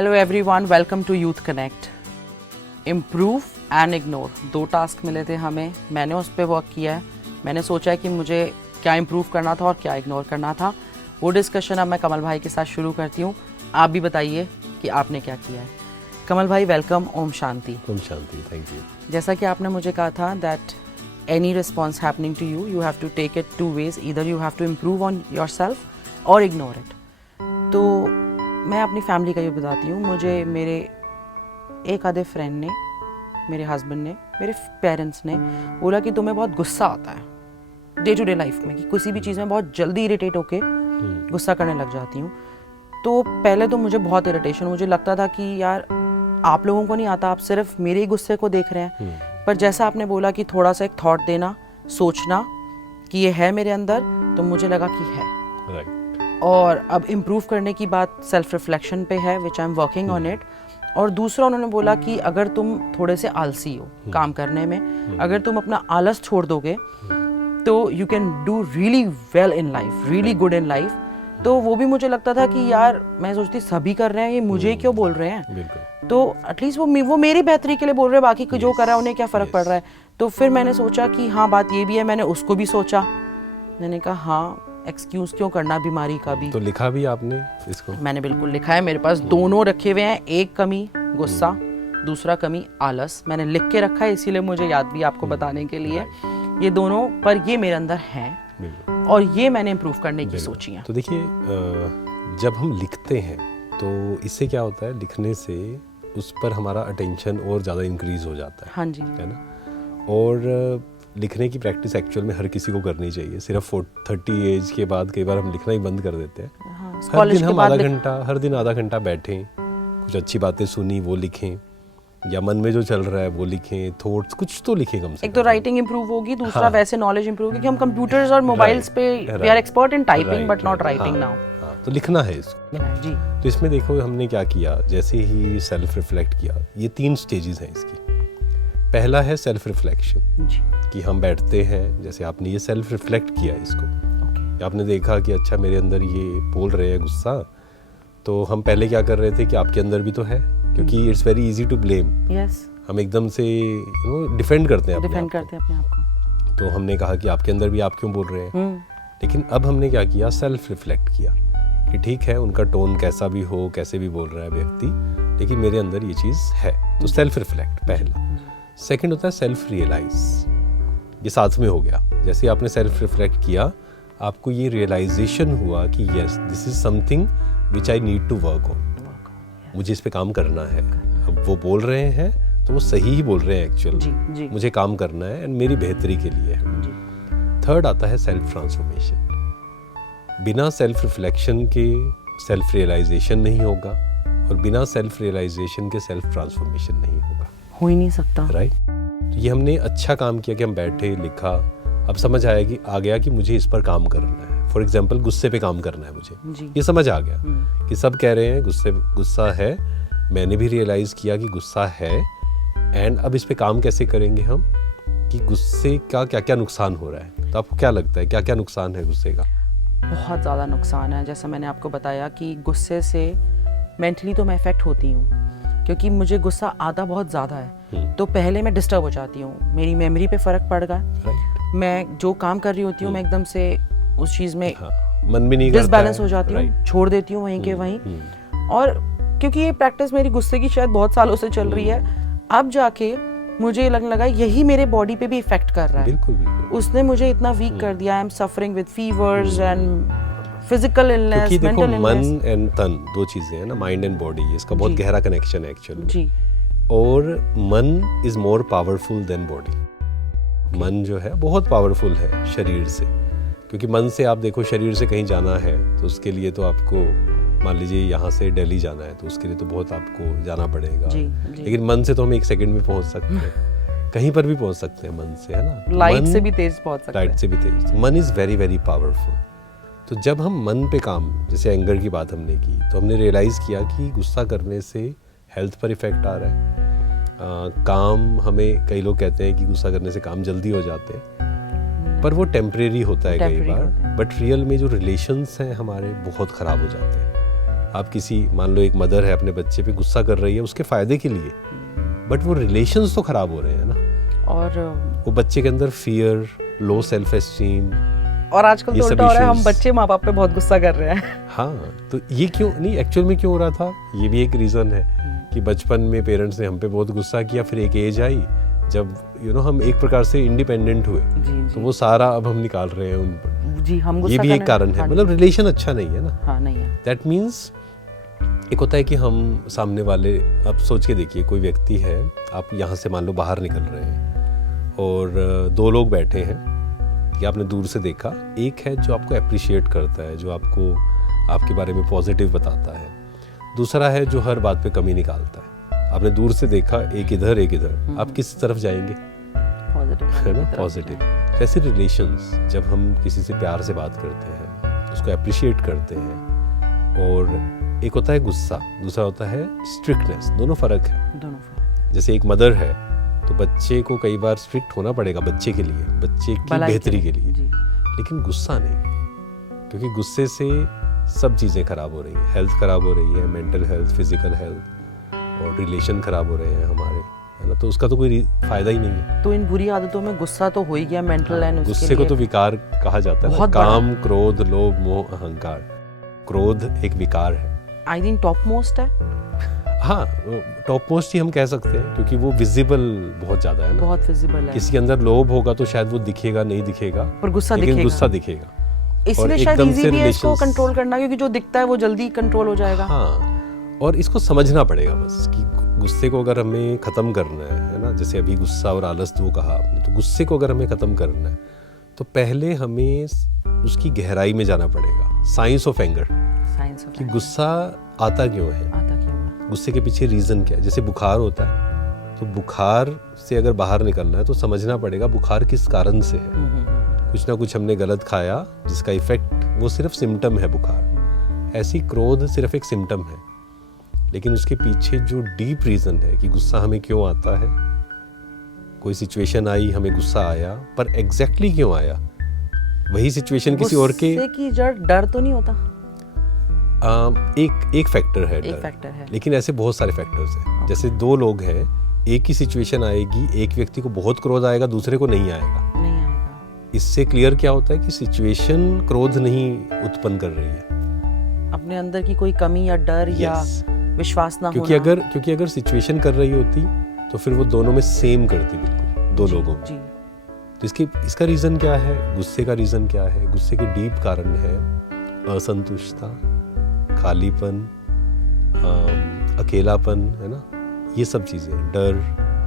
Hello everyone, welcome to youth connect. Improve and ignore, 2 task मिले थे हमें, मैंने उस पर वर्क किया है। मैंने सोचा है कि मुझे क्या इम्प्रूव करना था और क्या इग्नोर करना था। वो डिस्कशन अब मैं कमल भाई के साथ शुरू करती हूँ। आप भी बताइए कि आपने क्या किया है। कमल भाई, welcome. Om Shanti. Om Shanti, thank you. जैसा कि आपने मुझे कहा था that any response happening to you, you have to take it 2 ways, either you have to improve on your self और इग्नोर इट। तो मैं अपनी फैमिली का ये बताती हूँ। मुझे मेरे एक आधे फ्रेंड ने, मेरे हस्बैंड ने, मेरे पेरेंट्स ने बोला कि तुम्हें बहुत गुस्सा आता है डे टू डे लाइफ में, कि किसी भी चीज़ में बहुत जल्दी इरिटेट होके गुस्सा करने लग जाती हूँ। तो पहले तो मुझे बहुत इरिटेशन, मुझे लगता था कि यार आप लोगों को नहीं आता, आप सिर्फ मेरे ही गुस्से को देख रहे हैं। पर जैसा आपने बोला कि थोड़ा सा एक थॉट देना, सोचना कि ये है मेरे अंदर, तो मुझे लगा कि है। और अब इम्प्रूव करने की बात सेल्फ रिफ्लेक्शन पे है, which I am working on it. और दूसरा उन्होंने बोला कि अगर तुम थोड़े से आलसी हो काम करने में, अगर तुम अपना आलस छोड़ दोगे तो you can do really well in life, really good in life. तो वो भी मुझे लगता था कि यार मैं सोचती सभी कर रहे हैं, ये मुझे क्यों बोल रहे हैं। तो एटलीस्ट वो मेरी बेहतरी के लिए बोल रहे हैं, बाकी जो कर रहा है उन्हें क्या फ़र्क पड़ रहा है। तो फिर मैंने सोचा कि हाँ, बात ये भी है। मैंने उसको भी सोचा, मैंने कहा हाँ, एक्सक्यूज़ क्यों करना बीमारी का भी। तो लिखा भी आपने इसको? मैंने बिल्कुल लिखा है, मेरे पास दोनों रखे हुए हैं। एक कमी गुस्सा, दूसरा कमी आलस। मैंने लिख के रखा है, इसीलिए मुझे याद भी आपको बताने के लिए। ये दोनों पर ये मेरे अंदर हैं और ये मैंने इम्प्रूव करने की सोची है। तो देखिए, जब हम लिखते हैं तो इससे क्या होता है, लिखने से उस पर हमारा अटेंशन और ज़्यादा इंक्रीज हो जाता है। हाँ जी, है ना। और लिखने की प्रैक्टिस एक्चुअल में हर किसी को करनी चाहिए। सिर्फ 30 एज के बाद कई बार हम लिखना ही बंद कर देते हैं। हाँ, हर दिन हम हर दिन आधा घंटा बैठें, कुछ अच्छी बातें सुनी वो लिखें, या मन में जो चल रहा है वो लिखें, थॉट्स कुछ तो लिखें कम से कम। एक तो राइटिंग इंप्रूव होगी, दूसरा वैसे नॉलेज इंप्रूव होगी कि हम कंप्यूटर्स और मोबाइल्स पे we are expert in typing but not writing now. तो लिखना है इसको जी। तो इसमें देखो हमने क्या किया, जैसे ही सेल्फ रिफ्लेक्ट किया। ये 3 स्टेजेस हैं इसकी। पहला है सेल्फ रिफ्लेक्शन, कि हम बैठते हैं, जैसे आपने ये सेल्फ रिफ्लेक्ट किया इसको। आपने देखा कि अच्छा मेरे अंदर ये बोल रहे हैं गुस्सा, तो हम पहले क्या कर रहे थे कि आपके अंदर भी तो है, क्योंकि it's very easy to blame. हम एकदम से डिफेंड करते हैं अपने आप को। तो हमने कहा कि आपके अंदर भी आप क्यों बोल रहे हैं। लेकिन अब हमने क्या किया, सेल्फ रिफ्लेक्ट किया कि ठीक है, उनका टोन कैसा भी हो, कैसे भी बोल रहा है व्यक्ति, लेकिन मेरे अंदर ये चीज़ है। तो सेल्फ रिफ्लेक्ट पहला। सेकंड होता है सेल्फ रियलाइज। ये साथ में हो गया। जैसे आपने सेल्फ रिफ्लेक्ट किया, आपको ये रियलाइजेशन हुआ कि yes, this is something which I need to work on. मुझे इस पे काम करना है। अब वो बोल रहे हैं तो वो सही ही बोल रहे हैं एक्चुअली। मुझे काम करना है एंड मेरी बेहतरी के लिए है। थर्ड आता है सेल्फ ट्रांसफॉर्मेशन। बिना सेल्फ रिफ्लेक्शन के सेल्फ रियलाइजेशन नहीं होगा, और बिना सेल्फ रियलाइजेशन के सेल्फ ट्रांसफॉर्मेशन नहीं होगा। हो ही नहीं सकता, राइट। तो ये हमने अच्छा काम किया कि हम बैठे, लिखा। अब समझ आ गया कि मुझे इस पर काम करना है। फॉर एग्जाम्पल, गुस्से पे काम करना है मुझे, ये समझ आ गया कि सब कह रहे हैं गुस्सा है। मैंने भी रियलाइज़ किया कि गुस्सा है, एंड अब इस पे काम कैसे करेंगे हम, कि गुस्से का क्या क्या नुकसान हो रहा है। तो आपको क्या लगता है, क्या क्या नुकसान है गुस्से का? बहुत ज़्यादा नुकसान है। जैसा मैंने आपको बताया कि गुस्से से मेंटली तो मैं इफेक्ट होती हूँ, क्योंकि मुझे गुस्सा आता बहुत ज़्यादा है। तो पहले मैं डिस्टर्ब हो जाती हूँ, मेरी मेमोरी पे फ़र्क पड़ गया। मैं जो काम कर रही होती हूँ, मैं एकदम से उस चीज़ में मन भी नहीं डिसबैलेंस हो जाती हूँ, छोड़ देती हूँ वहीं के वहीं। और क्योंकि ये प्रैक्टिस मेरी गुस्से की शायद बहुत सालों से चल रही है, अब जाके मुझे लगने लगा यही मेरे बॉडी पे भी इफेक्ट कर रहा है। बिल्कुल। उसने मुझे इतना वीक कर दिया। I am suffering with fevers and physical illness, mental illness. मन एंड तन 2 चीजें हैं ना, माइंड एंड बॉडी। इसका बहुत गहरा कनेक्शन है एक्चुअली जी। और मन is more powerful than body. मन जो है बहुत पावरफुल है शरीर से, क्योंकि मन से आप देखो, शरीर से कहीं जाना है तो उसके लिए तो आपको, मान लीजिए यहाँ से दिल्ली जाना है तो उसके लिए तो बहुत आपको जाना पड़ेगा। लेकिन मन से तो हम 1 सेकंड में पहुँच सकते हैं, कहीं पर भी पहुँच सकते हैं मन से, है ना। लाइट से भी तेज पहुँच सकते हैं। लाइट से भी तेज। मन इज वेरी वेरी पावरफुल। तो जब हम मन पे काम, जैसे एंगर की बात हमने की, तो हमने रियलाइज़ किया कि गुस्सा करने से हेल्थ पर इफेक्ट आ रहा है। काम, हमें कई लोग कहते हैं कि गुस्सा करने से काम जल्दी हो जाते हैं, पर वो टेम्परेरी होता है कई बार। बट रियल में जो रिलेशंस हैं हमारे बहुत ख़राब हो जाते हैं। आप किसी, मान लो एक मदर है अपने बच्चे पे गुस्सा कर रही है उसके फ़ायदे के लिए, बट वो रिलेशंस तो ख़राब हो रहे हैं ना, और वो बच्चे के अंदर फियर, लो सेल्फ एस्टीम, और आजकल तो उल्टा हो रहा है, हम बच्चे माँ बाप पे बहुत गुस्सा कर रहे हैं। हाँ, तो ये क्यों नहीं, एक्चुअल में क्यों हो रहा था, ये भी एक रीज़न है कि बचपन में पेरेंट्स ने हम पे बहुत गुस्सा किया, फिर एक एज आई जब हम एक प्रकार से इंडिपेंडेंट हुए, तो वो सारा अब हम निकाल रहे हैं उन पर। जी, हम ये भी एक कारण है, मतलब रिलेशन अच्छा नहीं है ना। हाँ, नहीं है। दैट मीन्स एक होता है कि हम सामने वाले, आप सोच के देखिए, कोई व्यक्ति है, आप यहाँ से मान लो बाहर निकल रहे हैं और दो लोग बैठे हैं, कि आपने दूर से देखा, एक है जो आपको अप्रिशिएट करता है, जो आपको आपके बारे में पॉजिटिव बताता है, दूसरा है जो हर बात पे कमी निकालता है। आपने दूर से देखा, एक इधर एक इधर, आप किस तरफ जाएंगे? पॉजिटिव, है ना, पॉजिटिव। ऐसे रिलेशंस, जब हम किसी से प्यार से बात करते हैं, उसको अप्रिशिएट करते हैं, और एक होता है गुस्सा, दूसरा होता है स्ट्रिक्टनेस, दोनों फ़र्क है। जैसे एक मदर है तो बच्चे को कई बार स्ट्रिक्ट होना पड़ेगा बच्चे के लिए, बच्चे की बेहतरी के लिए, लेकिन गुस्सा नहीं, क्योंकि गुस्से से सब चीज़ें खराब हो रही हैं, हेल्थ खराब हो रही है, मेंटल हेल्थ, फिजिकल हेल्थ, और रिलेशन खराब हो रहे हैं हमारे, है ना, तो उसका तो कोई फ़ायदा ही नहीं है। तो इन बुरी आदतों में गुस्सा तो हो ही गया, मेंटल एंड गुस्से को तो विकार कहा जाता है, काम, क्रोध, लोभ, मोह, अहंकार। क्रोध एक विकार है, आई थिंक टॉप मोस्ट है। हाँ, टॉप मोस्ट ही हम कह सकते हैं, क्योंकि वो विजिबल बहुत ज्यादा है ना, बहुत विजिबल है। किसी के अंदर लोभ होगा तो शायद वो दिखेगा नहीं दिखेगा, पर गुस्सा लेकिन दिखेगा, गुस्सा दिखेगा। इसलिए शायद इजी भी है इसको कंट्रोल करना, क्योंकि जो दिखता है वो जल्दी कंट्रोल हो जाएगा। हाँ, और इसको समझना पड़ेगा बस कि गुस्से को अगर हमें खत्म करना है ना, जैसे अभी गुस्सा और आलस वो कहा आपने, तो गुस्से को अगर हमें खत्म करना है तो पहले हमें उसकी गहराई में जाना पड़ेगा, साइंस ऑफ एंगर, कि गुस्सा आता क्यों है, गुस्से के पीछे रीज़न क्या है। जैसे बुखार होता है, तो बुखार से अगर बाहर निकलना है तो समझना पड़ेगा बुखार किस कारण से है। कुछ ना कुछ हमने गलत खाया जिसका इफेक्ट, वो सिर्फ सिम्टम है बुखार। ऐसी क्रोध सिर्फ एक सिम्टम है, लेकिन उसके पीछे जो डीप रीज़न है कि गुस्सा हमें क्यों आता है, कोई सिचुएशन आई हमें गुस्सा आया, पर एग्जैक्टली क्यों आया, वही सिचुएशन किसी और के, गुस्से की जड़ डर तो नहीं होता? एक फैक्टर है, एक फैक्टर है, लेकिन ऐसे बहुत सारे फैक्टर्स हैं। जैसे दो लोग हैं, एक ही सिचुएशन आएगी, एक व्यक्ति को बहुत क्रोध आएगा, दूसरे को नहीं आएगा। इससे क्लियर क्या होता है कि सिचुएशन क्रोध नहीं उत्पन्न कर रही है, अपने अंदर की कोई कमी या डर या विश्वास ना होना। क्योंकि अगर सिचुएशन कर रही होती तो फिर वो दोनों में सेम करती, बिल्कुल दो लोगों में। तो इसका रीज़न क्या है, गुस्से का रीज़न क्या है? गुस्से के डीप कारण है असंतुष्टता, खालीपन, अकेलापन, है ना, ये सब चीज़ें, डर,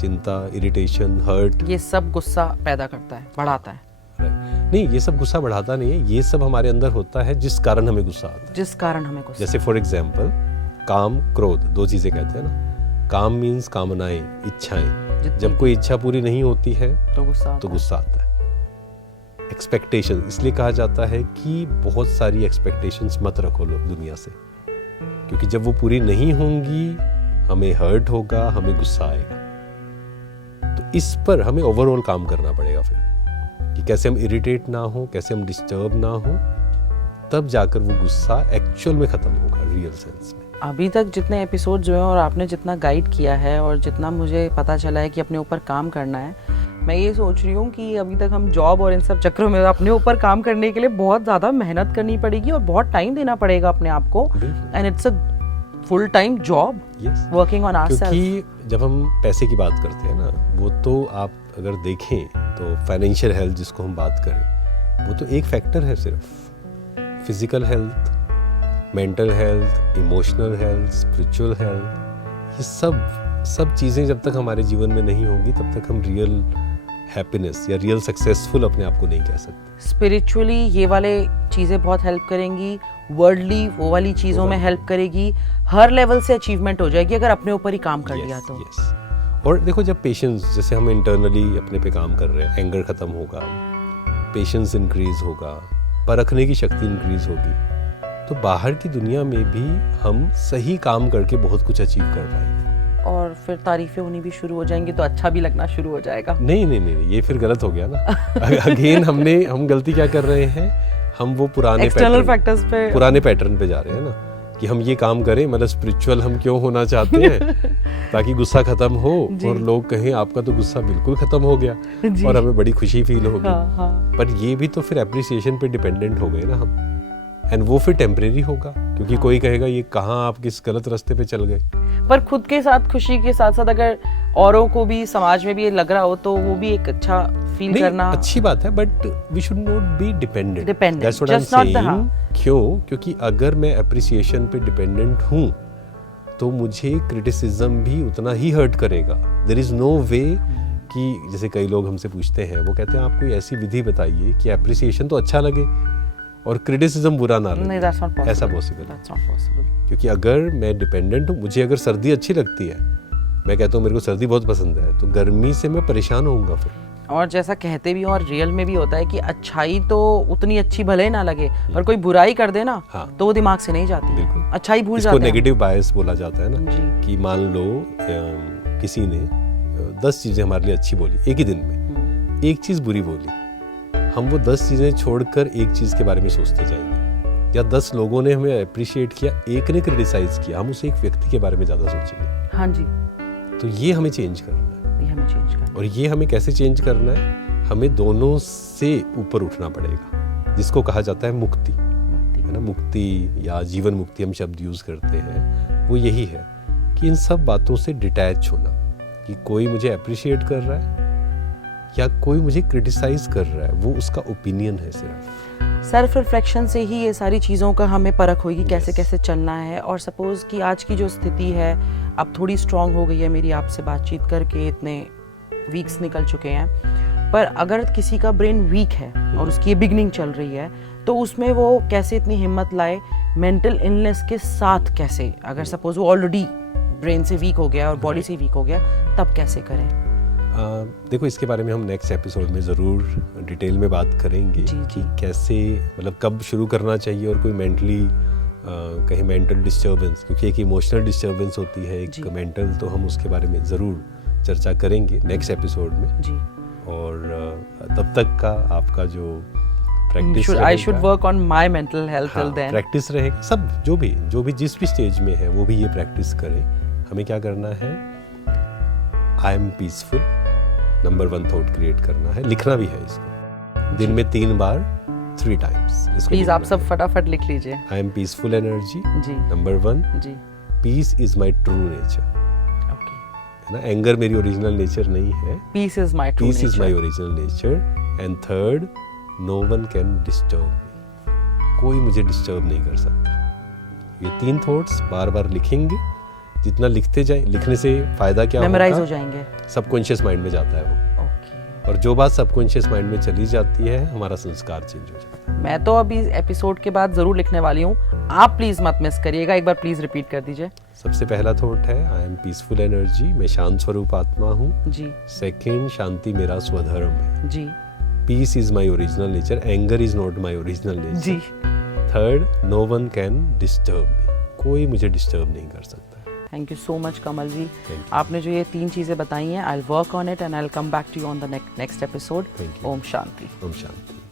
चिंता, इरिटेशन, हर्ट, ये सब गुस्सा पैदा करता है, बढ़ाता है। नहीं, ये सब गुस्सा बढ़ाता नहीं है, ये सब हमारे अंदर होता है जिस कारण हमें गुस्सा आता है, जिस कारण हमें गुस्सा। जैसे फॉर एग्जाम्पल काम, क्रोध, दो चीज़ें कहते हैं ना। काम मीन्स कामनाएं, इच्छाएं, जब कोई इच्छा पूरी नहीं होती है तो गुस्सा आता है। एक्सपेक्टेशन, इसलिए कहा जाता है कि बहुत सारी एक्सपेक्टेशंस मत रखो लोग दुनिया से, क्योंकि जब वो पूरी नहीं होंगी हमें हर्ट होगा, हमें गुस्सा आएगा। तो इस पर हमें ओवरऑल काम करना पड़ेगा फिर, कि कैसे हम इरिटेट ना हो, कैसे हम डिस्टर्ब ना हो, तब जाकर वो गुस्सा एक्चुअल में खत्म होगा, रियल सेंस में। अभी तक जितने एपिसोड जो हैं और आपने जितना गाइड किया है और जितना मुझे पता चला है कि अपने ऊपर काम करना है, मैं ये सोच रही हूँ कि अभी तक हम जॉब और इन सब चक्रों में अपने ऊपर काम करने के लिए बहुत ज़्यादा मेहनत करनी पड़ेगी और बहुत टाइम देना पड़ेगा अपने आप को, and it's a full time job working on ourselves. क्योंकि जब हम पैसे की बात करते हैं ना, वो तो आप अगर देखें तो फाइनेंशियल हेल्थ जिसको हम बात करें, वो तो एक फैक्टर है सिर्फ। Physical health, mental health, emotional health, spiritual health, ये सब चीज़ें जब तक हमारे जीवन में नहीं होंगी तब तक हम रियल हैप्पीनेस या रियल सक्सेसफुल अपने आप को नहीं कह सकते। स्पिरिचुअली ये वाले चीज़ें बहुत हेल्प करेंगी, वर्ल्डली वो वाली चीज़ों में हेल्प करेगी, हर लेवल से अचीवमेंट हो जाएगी अगर अपने ऊपर ही काम कर लिया तो। और देखो, जब पेशेंस, जैसे हम इंटरनली अपने पे काम कर रहे हैं, एंगर खत्म होगा, पेशेंस इंक्रीज होगा, परखने की शक्ति इंक्रीज होगी, तो बाहर की दुनिया में भी हम सही काम करके बहुत कुछ अचीव कर पाएंगे। और फिर तारीफें होनी भी शुरू हो जाएंगी तो अच्छा भी लगना शुरू हो जाएगा। नहीं, ये फिर गलत हो गया ना। अगेन हम गलती क्या कर रहे हैं, हम वो पुराने पैटर्न पे जा रहे हैं ना, कि हम ये काम करें, मतलब स्पिरिचुअल हम क्यों होना चाहते हैं ताकि गुस्सा खत्म हो और लोग कहें आपका तो गुस्सा बिल्कुल खत्म हो गया और हमें बड़ी खुशी फील होगी। पर ये भी तो फिर एप्रिसिएशन पे डिपेंडेंट हो गए ना हम, एंड वो फिर टेम्परेरी होगा क्योंकि कोई कहेगा ये कहाँ आप किस गलत रास्ते पे चल गए। पर खुद के साथ खुशी के साथ साथ अगर औरों को भी समाज में भी ये लग रहा हो तो वो भी एक अच्छा फील करना अच्छी बात है, but we should not be dependent. That's what I am saying. क्यों? क्योंकि अगर मैं एप्रिसिएशन पे डिपेंडेंट हूँ तो मुझे क्रिटिसिज्म भी उतना ही हर्ट करेगा। देयर इज नो वे कि जैसे कई लोग हमसे पूछते हैं, वो कहते हैं आप कोई ऐसी विधि बताइए कि एप्रिसिएशन तो अच्छा लगे और क्रिटिसिज्म बुरा ना लगे। ऐसा पॉसिबल है? क्योंकि अगर मैं डिपेंडेंट हूँ, मुझे अगर सर्दी अच्छी लगती है, मैं कहता हूँ मेरे को सर्दी बहुत पसंद है, तो गर्मी से मैं परेशान होऊंगा फिर। और जैसा कहते भी और रियल में भी होता है कि अच्छाई तो उतनी अच्छी भले ना लगे पर कोई बुराई कर दे ना तो वो दिमाग से नहीं जाती है, अच्छाई भूल जाते हैं। इसको नेगेटिव बायस बोला जाता है ना, कि मान लो किसी ने 10 चीजें हमारे लिए अच्छी बोली एक ही दिन में, एक चीज बुरी बोली, हम वो 10 चीजें छोड़कर एक चीज के बारे में सोचते जाएंगे। या 10 लोगों ने हमें अप्रिशिएट किया, एक ने क्रिटिसाइज किया, हम उस एक व्यक्ति के बारे में ज्यादा सोचेंगे। हाँ जी। तो ये हमें चेंज करना है। और ये हमें कैसे चेंज करना है? हमें दोनों से ऊपर उठना पड़ेगा, जिसको कहा जाता है मुक्ति, है ना। मुक्ति या जीवन मुक्ति हम शब्द यूज करते हैं, वो यही है कि इन सब बातों से डिटैच होना, कि कोई मुझे अप्रिशिएट कर रहा है या कोई मुझे क्रिटिसाइज कर रहा है, वो उसका ओपिनियन है सिर्फ। सेल्फ रिफ्लेक्शन से ही ये सारी चीज़ों का हमें परख होगी कैसे कैसे चलना है। और सपोज कि आज की जो स्थिति है अब थोड़ी स्ट्रांग हो गई है, मेरी आपसे बातचीत करके इतने वीक्स निकल चुके हैं, पर अगर किसी का ब्रेन वीक है और उसकी बिगनिंग चल रही है तो उसमें वो कैसे इतनी हिम्मत लाए मेंटल इलनेस के साथ, कैसे अगर सपोज वो ऑलरेडी ब्रेन से वीक हो गया और बॉडी से वीक हो गया तब कैसे करें? देखो, इसके बारे में हम नेक्स्ट एपिसोड में ज़रूर डिटेल में बात करेंगे कि कैसे, मतलब कब शुरू करना चाहिए और कोई मेंटली कहीं मेंटल डिस्टर्बेंस, क्योंकि एक इमोशनल डिस्टर्बेंस होती है, एक मेंटल, तो हम उसके बारे में ज़रूर चर्चा करेंगे नेक्स्ट एपिसोड में जी। और तब तक का आपका जो practice, I should work on my mental health till then, practice रहेगा। सब जो भी जिस भी स्टेज में है वो भी ये प्रैक्टिस करें। हमें क्या करना है? आई am peaceful, number 1 thought create करना है, लिखना भी है इसको दिन में 3 बार, 3 टाइम्स। प्लीज आप सब फटाफट लिख लीजिए। आई एम पीसफुल एनर्जी जी, नंबर 1 जी। Peace is my true nature, है ना। एंगर मेरी ओरिजिनल नेचर नहीं है, peace is my true nature, peace is my original nature. And third, no one can disturb me, कोई मुझे डिस्टर्ब नहीं कर सकता। ये 3 थॉट्स बार बार लिखेंगे, जितना लिखते जाए, लिखने से फायदा क्या होगा? मेमोराइज हो जाएंगे, सबकॉन्शियस माइंड में जाता है वो। और जो बात सबकॉन्शियस माइंड में चली जाती है, हमारा संस्कार चेंज हो जाता है। मैं तो अभी एपिसोड के बाद जरूर लिखने वाली हूँ, आप प्लीज मत मिस करिएगा, एक बार प्लीज रिपीट कर दीजिए। सबसे पहला थॉट है आई एम पीसफुल एनर्जी, मैं शांत स्वरूप आत्मा हूँ जी। सेकंड, शांति मेरा स्वधर्म है जी। Peace is my original nature, anger is not my original nature जी। Third, no one can disturb me, कोई मुझे डिस्टर्ब नहीं कर सकता। Thank you so much Kamal ji, आपने जो ये 3 चीजें बताई हैं, I will work on it and I will come back to you on the next episode. ओम शांति। ओम शांति।